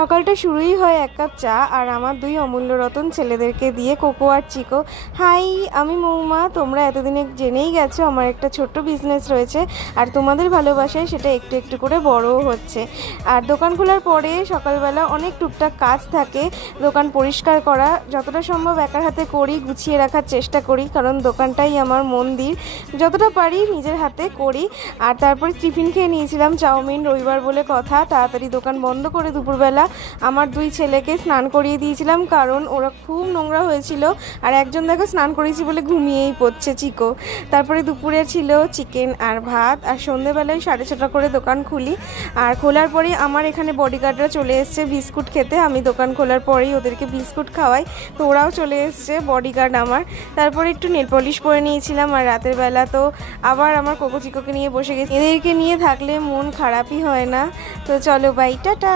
সকালটা শুরুই হয় এক কাপ চা আর আমার দুই অমূল্য রতন ছেলেদেরকে দিয়ে, কোকো আর চিকো। হাই, আমি মৌমা। তোমরা এতদিনে জেনেই গেছো আমার একটা ছোট্ট বিজনেস রয়েছে, আর তোমাদের ভালোবাসায় সেটা একটু একটু করে বড়ও হচ্ছে। আর দোকান খোলার পরে সকালবেলা অনেক টুকটাক কাজ থাকে। দোকান পরিষ্কার করা যতটা সম্ভব একার হাতে করি, গুছিয়ে রাখার চেষ্টা করি, কারণ দোকানটাই আমার মন্দির। যতটা পারি নিজের হাতে করি। আর তারপরে টিফিন খেয়ে নিয়েছিলাম চাউমিন, রবিবার বলে কথা। তাড়াতাড়ি দোকান বন্ধ করে দুপুরবেলা আমার দুই ছেলেকে স্নান করিয়ে দিয়েছিলাম, কারণ ওরা খুব নোংরা হয়েছিল। আর একজন দেখো স্নান করিয়েছি বলে ঘুমিয়েই পড়ছে, চিকো। তারপরে দুপুরে ছিল চিকেন আর ভাত। আর সন্ধেবেলায় 6:30 করে দোকান খুলি। আর খোলার পরেই আমার এখানে বডিগার্ডরা চলে এসছে বিস্কুট খেতে। আমি দোকান খোলার পরেই ওদেরকে বিস্কুট খাওয়াই, তো ওরাও চলে এসছে বডিগার্ড আমার। তারপরে একটু নেল পলিশ পরে নিয়েছিলাম। আর রাতের বেলা তো আবার আমার কোকো চিকোকে নিয়ে বসে গেছি। এদেরকে নিয়ে থাকলে মন খারাপই হয় না। তো চলো বাই, টাটা।